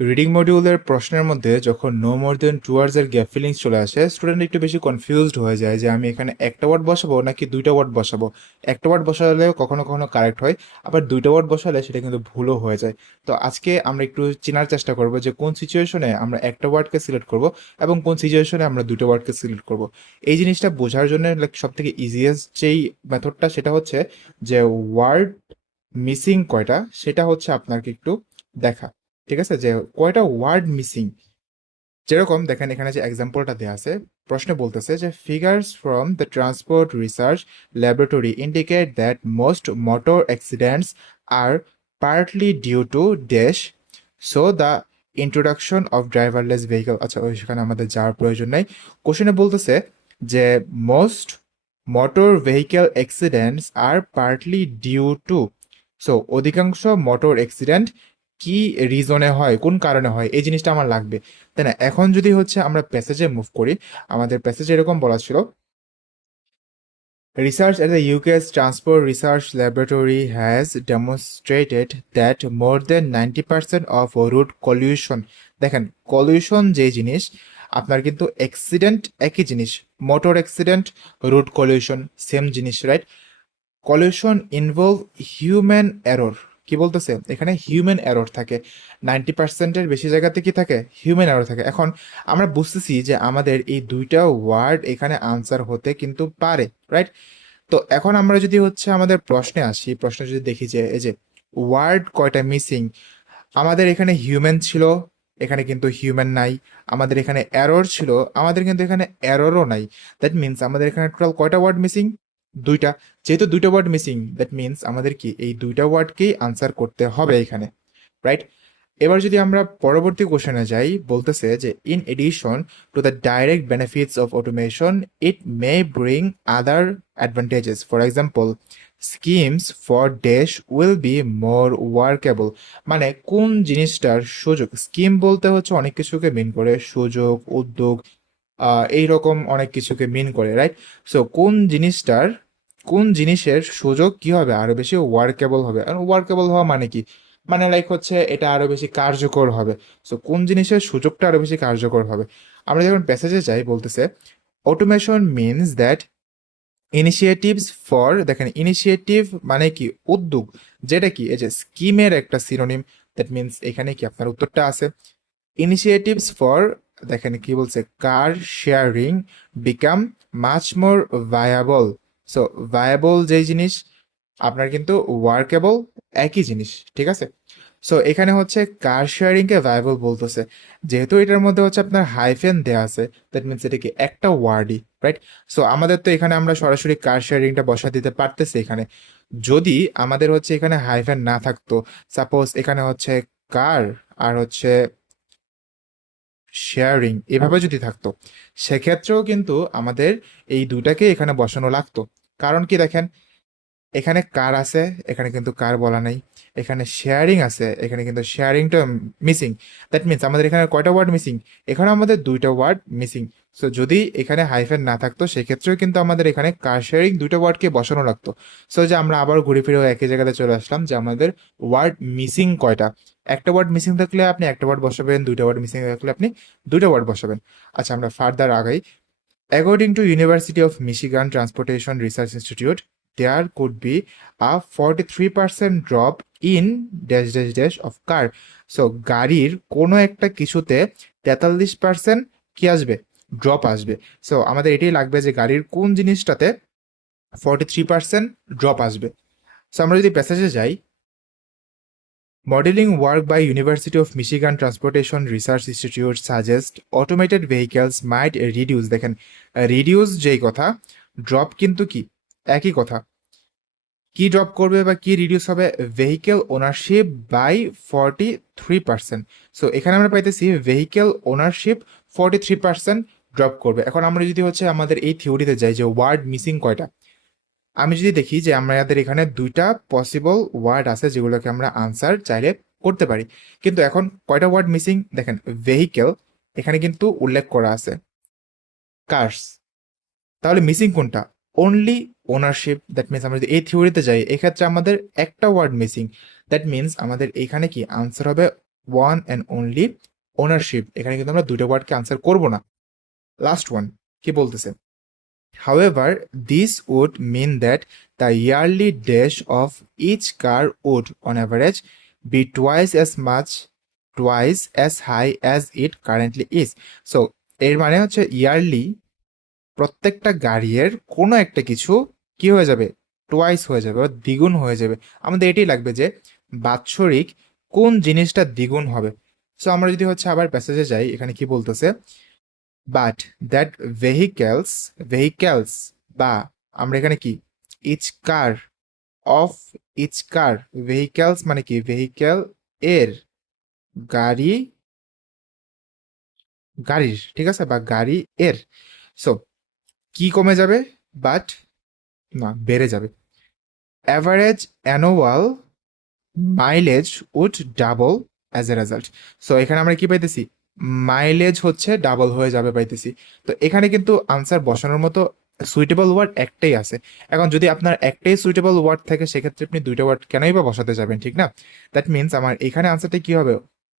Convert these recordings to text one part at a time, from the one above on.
Reading মডিউলের প্রশ্নের মধ্যে যখন নো মোর দেন টু আওয়ার্সের গ্যাপ ফিলিংস চলে আসে, স্টুডেন্ট একটু বেশি কনফিউজড হয়ে যায় যে আমি এখানে একটা ওয়ার্ড বসাবো নাকি দুইটা ওয়ার্ড বসাবো। একটা ওয়ার্ড বসালেও কখনো কখনো কারেক্ট হয়, আবার দুইটা ওয়ার্ড বসালে সেটা কিন্তু ভুলও হয়ে যায়। তো আজকে আমরা একটু চেনার চেষ্টা করব যে কোন সিচুয়েশনে আমরা একটা ওয়ার্ডকে সিলেক্ট করব এবং কোন সিচুয়েশনে আমরা দুটো ওয়ার্ডকে সিলেক্ট করব। এই জিনিসটা বোঝার জন্য সব থেকে ইজিয়েস্ট যেই মেথডটা সেটা হচ্ছে যে ওয়ার্ড মিসিং কয়টা সেটা হচ্ছে আপনাকে একটু দেখা। ঠিক আছে, যে কয়টা ওয়ার্ড মিসিং। যেরকম দেখেন এখানে যে এক্সাম্পলটা দেওয়া আছে, প্রশ্নে বলতেছে যে figures from the transport research laboratory indicate that most motor accidents are partly due to dash, so the introduction of driverless vehicle. আচ্ছা, ওই সেখানে আমাদের যাওয়ার প্রয়োজন নেই। কোশ্চেনে বলতেছে যে most motor vehicle accidents are partly due to, so অধিকাংশ মোটর অ্যাক্সিডেন্ট কি রিজনে হয়, কোন কারণে হয়, এই জিনিসটা আমার লাগবে, তাই না? এখন যদি হচ্ছে আমরা প্যাসেজে মুভ করি, আমাদের প্যাসেজে এরকম বলা ছিল, research at the UK's Transport Research Laboratory has demonstrated that more than 90% of road collision, দেখেন কলিউশন যে জিনিস, আপনার কিন্তু অ্যাক্সিডেন্ট একই জিনিস, motor accident, road collision same জিনিস, right? Collision involve human error. কি বলতেছে এখানে? হিউম্যান এরর থাকে 90%-এর বেশি জায়গাতে, কি থাকে? হিউম্যান এরর থাকে। এখন আমরা বুঝতেছি যে আমাদের এই দুইটা ওয়ার্ড এখানে আনসার হতে কিন্তু পারে, রাইট? তো এখন আমরা যদি হচ্ছে আমাদের প্রশ্নে আসি, প্রশ্নে যদি দেখি যে এই যে ওয়ার্ড কয়টা মিসিং, আমাদের এখানে হিউম্যান ছিল, এখানে কিন্তু হিউম্যান নাই। আমাদের এখানে এরর ছিল, আমাদের কিন্তু এখানে এররও নাই। দ্যাট মিনস আমাদের এখানে টোটাল কয়টা ওয়ার্ড মিসিং? দুইটা। যেহেতু দুইটা ওয়ার্ড মিসিং, দ্যাট মিনস আমাদের কি এই দুইটা ওয়ার্ডকেই আনসার করতে হবে এখানে, রাইট? এবার যদি আমরা পরবর্তী কোশ্চেনে যাই, বলতেছে যে in addition to the direct benefits of automation it may bring other advantages, for example schemes for dash will be more workable. মানে কোন জিনিসটার সুযোগ, স্কিম বলতে হচ্ছে অনেক কিছুকে মিন করে, সুযোগ, উদ্যোগ, এইরকম অনেক কিছুকে মিন করে, রাইট? সো কোন জিনিসের সুযোগ কি হবে, আরো বেশি ওয়ার্কেবল হবে। আর ওয়ার্কেবল হওয়া মানে কি? মানে লাইক হচ্ছে এটা আরো বেশি কার্যকর হবে। সো কোন জিনিসের সুযোগটা আরো বেশি কার্যকর হবে। আমরা যখন প্যাসেজে যাই, বলতেছে automation means that initiatives for, দেখেন ইনিশিয়েটিভ মানে কি? উদ্যোগ। যেটা কি এই যে স্কিমের একটা সিনোনিম। দ্যাট মিনস এখানে কি আপনার উত্তরটা আছে। ইনিশিয়েটিভস ফর, দেখেন কি বলছে, car sharing become much more viable. So viable যেই জিনিস, আপনার কিন্তু ওয়ার্কেবল একই জিনিস, ঠিক আছে? সো এখানে হচ্ছে কার শেয়ারিং কে ভায়াবল বলতেছে, যেহেতু এটার মধ্যে হচ্ছে আপনার হাইফেন দেয়া আছে, দ্যাট মিনস এটা কি একটা ওয়ার্ডই, রাইট? সো আমাদের তো এখানে আমরা সরাসরি কার শেয়ারিংটা বসা দিতে পারতেছি এখানে। যদি আমাদের হচ্ছে এখানে হাইফেন না থাকতো, সাপোজ এখানে হচ্ছে কার আর হচ্ছে শেয়ারিং এভাবে যদি থাকতো, সেক্ষেত্রেও কিন্তু আমাদের এই দুটাকে এখানে বসানো লাগতো। কারণ কি দেখেন, এখানে কার আছে, এখানে কিন্তু কার বলা নাই। এখানে শেয়ারিং আছে, এখানে কিন্তু শেয়ারিংটা মিসিং। দ্যাট মিনস আমাদের এখানে কয়টা ওয়ার্ড মিসিং? এখানে আমাদের দুইটা ওয়ার্ড মিসিং। সো যদি এখানে হাইফেন না থাকতো, সেক্ষেত্রেও কিন্তু আমাদের এখানে কার শেয়ারিং দুইটা ওয়ার্ডকে বসানো লাগতো। সো যে আমরা আবার ঘুরে ফিরে একই জায়গাতে চলে আসলাম যে আমাদের ওয়ার্ড মিসিং কয়টা। একটা ওয়ার্ড মিসিং থাকলে আপনি একটা ওয়ার্ড বসাবেন, দুইটা ওয়ার্ড মিসিং থাকলে আপনি দুইটা ওয়ার্ড বসাবেন। আচ্ছা, আমরা ফার্দার আগাই। According to University of Michigan Transportation Research Institute, there could be a 43% drop in dash dash dash of car. So গাড়ির কোনো একটা কিছুতে 43% কি আসবে? ড্রপ আসবে। সো আমাদের এটাই লাগবে যে গাড়ির কোন জিনিসটাতে 43% ড্রপ আসবে। সো আমরা যদি প্যাসেজে যাই, modeling work by University of Michigan Transportation Research Institute suggests automated vehicles might reduce, দেখেন রিডিউস যেই কথা, ড্রপ কিন্তু কি একই কথা। কি ড্রপ করবে বা কি রিডিউস হবে? Vehicle ownership by 43%। সো এখানে আমরা পাইতেছি ভেহিকেল ওনারশিপ 43% ড্রপ করবে। এখন আমরা যদি হচ্ছে আমাদের এই থিওরিতে যাই যে ওয়ার্ড মিসিং কয়টা, আমি যদি দেখি যে আমাদের এখানে দুইটা পসিবল ওয়ার্ড আছে যেগুলোকে আমরা আনসার চাইলে করতে পারি, কিন্তু এখন কয়টা ওয়ার্ড মিসিং দেখেন। ভেহিকেল এখানে কিন্তু উল্লেখ করা আছে, কার্স, তাহলে মিসিং কোনটা? Only ownership. দ্যাট মিনস আমরা যদি এই থিওরিতে যাই, এক্ষেত্রে আমাদের একটা ওয়ার্ড মিসিং। দ্যাট মিনস আমাদের এখানে কি আনসার হবে? ওয়ান অ্যান্ড অনলি ওনারশিপ, এখানে কিন্তু আমরা দুইটা ওয়ার্ডকে আনসার করব না। লাস্ট ওয়ান কি বলতেছে, however this would mean that the yearly dash of each car would on average be twice as high as it currently is. So এর মানে হচ্ছে ইয়ারলি প্রত্যেকটা গাড়ির কোনো একটা কিছু কি হয়ে যাবে, টোয়াইস হয়ে যাবে বা দ্বিগুণ হয়ে যাবে। আমাদের এটাই লাগবে যে বাৎসরিক কোন জিনিসটা দ্বিগুণ হবে। সো আমরা যদি হচ্ছে আবার প্যাসেজে যাই, এখানে কি বলতেছে, বাট দ্যাট ভেহিক্যালস বা আমরা এখানে কি each car of each car, vehicles মানে কি ভেহিক্যাল এর, গাড়ি গাড়ির, ঠিক আছে, বা গাড়ি এর। সো কি কমে যাবে, বাট না বেড়ে যাবে। Average annual mileage would double as a result. So এখানে আমরা কি পাইতেছি, মাইলেজ হচ্ছে ডাবল হয়ে যাবে পাইতেছি। তো এখানে কিন্তু আনসার বসানোর মতো সুইটেবল ওয়ার্ড একটাই আছে। এখন যদি আপনার একটাই সুইটেবল ওয়ার্ড থাকে, সেক্ষেত্রে আপনি দুইটা ওয়ার্ড কেনই বা বসাতে যাবেন, ঠিক না? দ্যাট মিনস আমার এখানে আনসারটা কি হবে,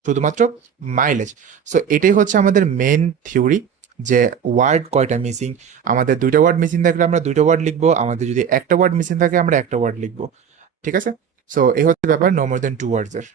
শুধুমাত্র মাইলেজ। সো এটাই হচ্ছে আমাদের মেন থিওরি, যে ওয়ার্ড কয়টা মিসিং। আমাদের দুইটা ওয়ার্ড মিসিং থাকলে আমরা দুইটা ওয়ার্ড লিখবো, আমাদের যদি একটা ওয়ার্ড মিসিং থাকে আমরা একটা ওয়ার্ড লিখবো, ঠিক আছে? সো এই হচ্ছে ব্যাপার, নো মোর দেন টু ওয়ার্ডস এর।